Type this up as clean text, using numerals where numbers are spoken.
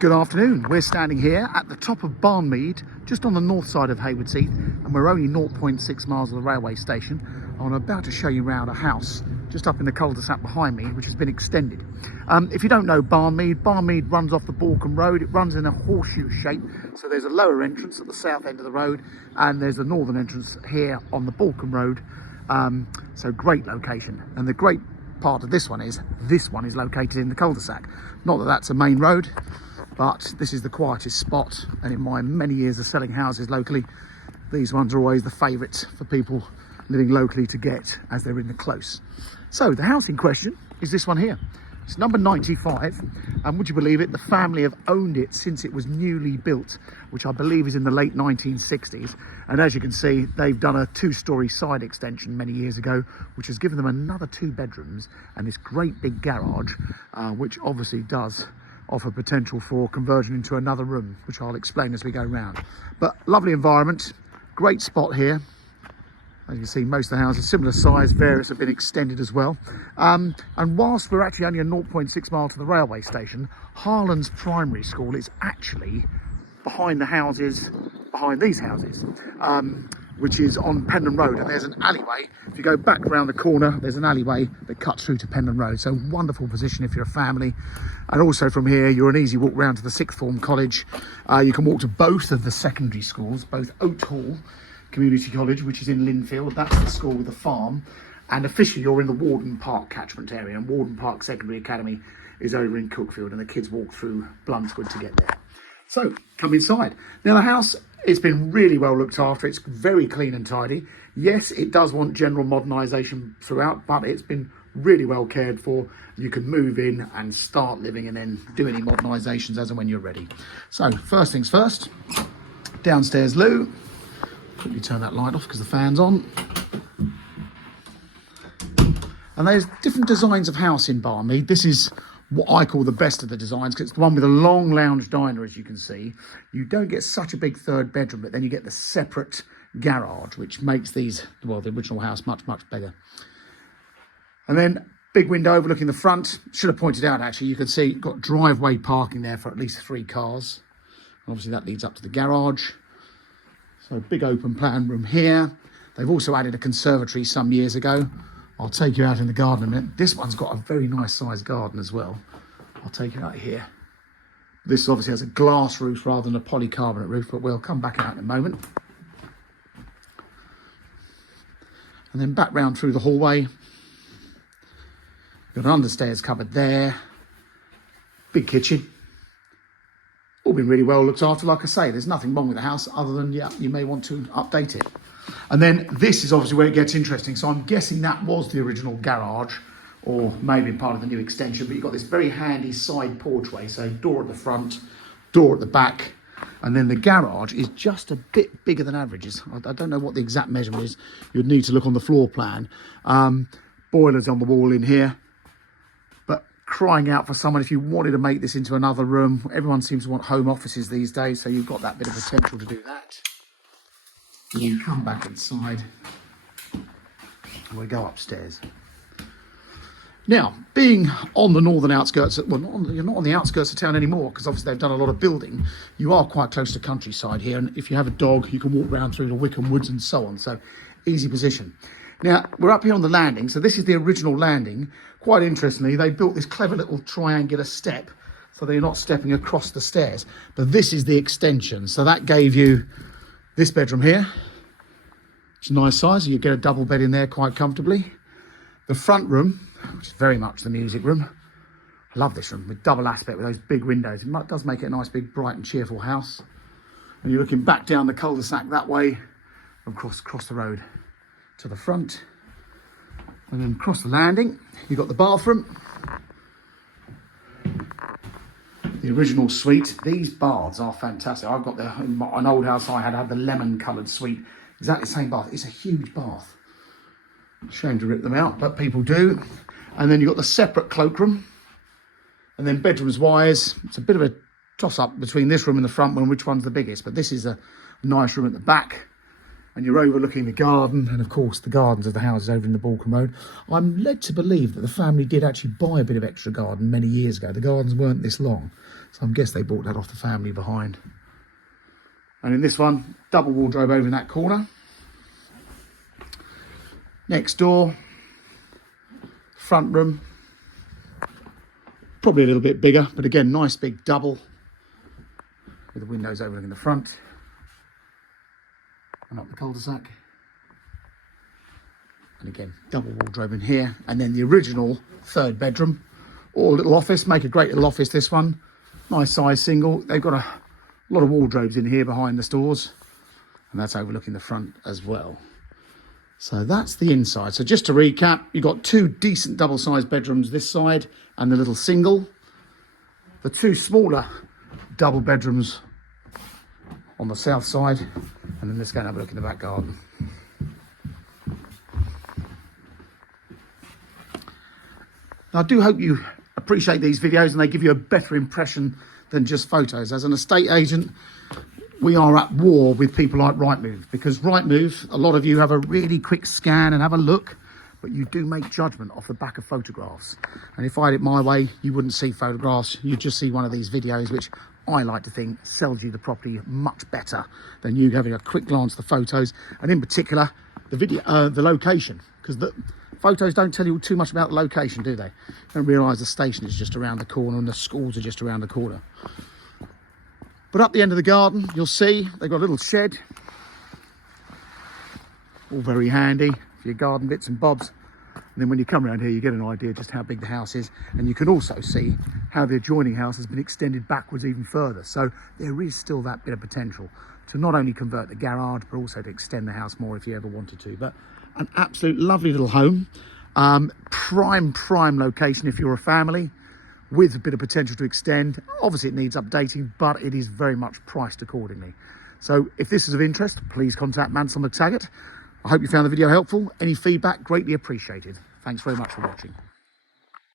Good afternoon. We're standing here at the top of Barnmead, just on the north side of Haywards Heath, and we're only 0.6 miles of the railway station. I'm about to show you around a house just up in the cul-de-sac behind me, which has been extended. If you don't know Barnmead runs off the Balcombe Road. It runs in a horseshoe shape, so there's a lower entrance at the south end of the road, and there's a northern entrance here on the Balcombe Road. So great location, and the great part of this one is located in the cul-de-sac. Not that that's a main road, but this is the quietest spot, and in my many years of selling houses locally, these ones are always the favourite for people living locally to get as they're in the close. So the house in question is this one here. It's number 95, and would you believe it, the family have owned it since it was newly built, which I believe is in the late 1960s. And as you can see, they've done a two-storey side extension many years ago, which has given them another 2 bedrooms and this great big garage, which obviously does offer potential for conversion into another room, which I'll explain as we go round. But lovely environment, great spot here. As you can see, most of the houses similar size, various have been extended as well. And whilst we're actually only a 0.6 mile to the railway station, Harlan's Primary School is actually behind the houses, behind these houses, which is on Pendon Road, and there's an alleyway. If you go back around the corner, there's an alleyway that cuts through to Pendon Road. So wonderful position if you're a family. And also from here, you're an easy walk round to the sixth form college. You can walk to both of the secondary schools, both Oat Hall Community College, which is in Linfield, that's the school with the farm, and officially you're in the Warden Park catchment area, and Warden Park Secondary Academy is over in Cookfield, and the kids walk through Bluntwood to get there. So come inside. Now the house, it's been really well looked after. It's very clean and tidy. Yes, it does want general modernisation throughout, but it's been really well cared for. You can move in and start living and then do any modernisations as and when you're ready. So first things first, downstairs loo. Quickly turn that light off because the fan's on. And there's different designs of house in Barnmead. This is what I call the best of the designs, because it's the one with a long lounge diner, as you can see. You don't get such a big third bedroom, but then you get the separate garage, which makes these, well, the original house much bigger. And then big window overlooking the front. Should have pointed out, actually, you can see you've got driveway parking there for at least 3 cars. Obviously that leads up to the garage. So big open plan room here. They've also added a conservatory some years ago. I'll take you out in the garden in a minute. This one's got a very nice sized garden as well. I'll take you out here. This obviously has a glass roof rather than a polycarbonate roof, but we'll come back out in a moment. And then back round through the hallway. Got an understairs cupboard there. Big kitchen. All been really well looked after. Like I say, there's nothing wrong with the house other than, yeah, you may want to update it. And then this is obviously where it gets interesting. So I'm guessing that was the original garage, or maybe part of the new extension, but you've got this very handy side porchway. So door at the front, door at the back, and then the garage is just a bit bigger than averages. I don't know what the exact measurement is. You'd need to look on the floor plan. Boilers on the wall in here. Crying out for someone if you wanted to make this into another room. Everyone seems to want home offices these days, so you've got that bit of potential to do that. And then come back inside and we go upstairs. Now, being on the northern outskirts, well, you're not on the outskirts of town anymore, because obviously they've done a lot of building. You are quite close to countryside here, and if you have a dog, you can walk round through the Wickham Woods and so on, so easy position. Now, we're up here on the landing, so this is the original landing. Quite interestingly, they built this clever little triangular step, so they're not stepping across the stairs. But this is the extension, so that gave you this bedroom here. It's a nice size, you get a double bed in there quite comfortably. The front room, which is very much the music room. I love this room, with double aspect, with those big windows. It does make it a nice, big, bright and cheerful house. And you're looking back down the cul-de-sac that way, and across the road to the front, and then across the landing you've got the bathroom, the original suite. These baths are fantastic. I've got an old house I had the lemon coloured suite, exactly the same bath. It's a huge bath. Shame to rip them out, but people do. And then you've got the separate cloakroom, and then bedrooms wise, it's a bit of a toss up between this room and the front one, which one's the biggest, but this is a nice room at the back. and you're overlooking the garden, and of course the gardens of the houses over in the Balcombe Road. I'm led to believe that the family did actually buy a bit of extra garden many years ago. The gardens weren't this long, so I guess they bought that off the family behind. And in this one, double wardrobe over in that corner. Next door, front room, probably a little bit bigger, but again, nice big double with the windows overlooking the front. And up the cul-de-sac. And again, double wardrobe in here. And then the original third bedroom, or little office. Make a great little office, this one. Nice size single. They've got a lot of wardrobes in here behind the stores. And that's overlooking the front as well. So that's the inside. So just to recap, you've got two decent double-sized bedrooms this side and the little single. The two smaller double bedrooms on the south side. And then let's go and have a look in the back garden. Now, I do hope you appreciate these videos and they give you a better impression than just photos. As an estate agent, we are at war with people like Rightmove, because Rightmove, a lot of you have a really quick scan and have a look, but you do make judgment off the back of photographs. And if I did it my way, you wouldn't see photographs, you'd just see one of these videos, which I like to think sells you the property much better than you having a quick glance at the photos, and in particular the video, the location, because the photos don't tell you too much about the location, do they? You don't realise the station is just around the corner and the schools are just around the corner. But up the end of the garden, you'll see they've got a little shed, all very handy for your garden bits and bobs. And then when you come around here, you get an idea just how big the house is. And you can also see how the adjoining house has been extended backwards even further. So there is still that bit of potential to not only convert the garage, but also to extend the house more if you ever wanted to. But an absolute lovely little home. Prime location if you're a family, with a bit of potential to extend. Obviously it needs updating, but it is very much priced accordingly. So if this is of interest, please contact Mansell McTaggart. I hope you found the video helpful. Any feedback, greatly appreciated. Thanks very much for watching.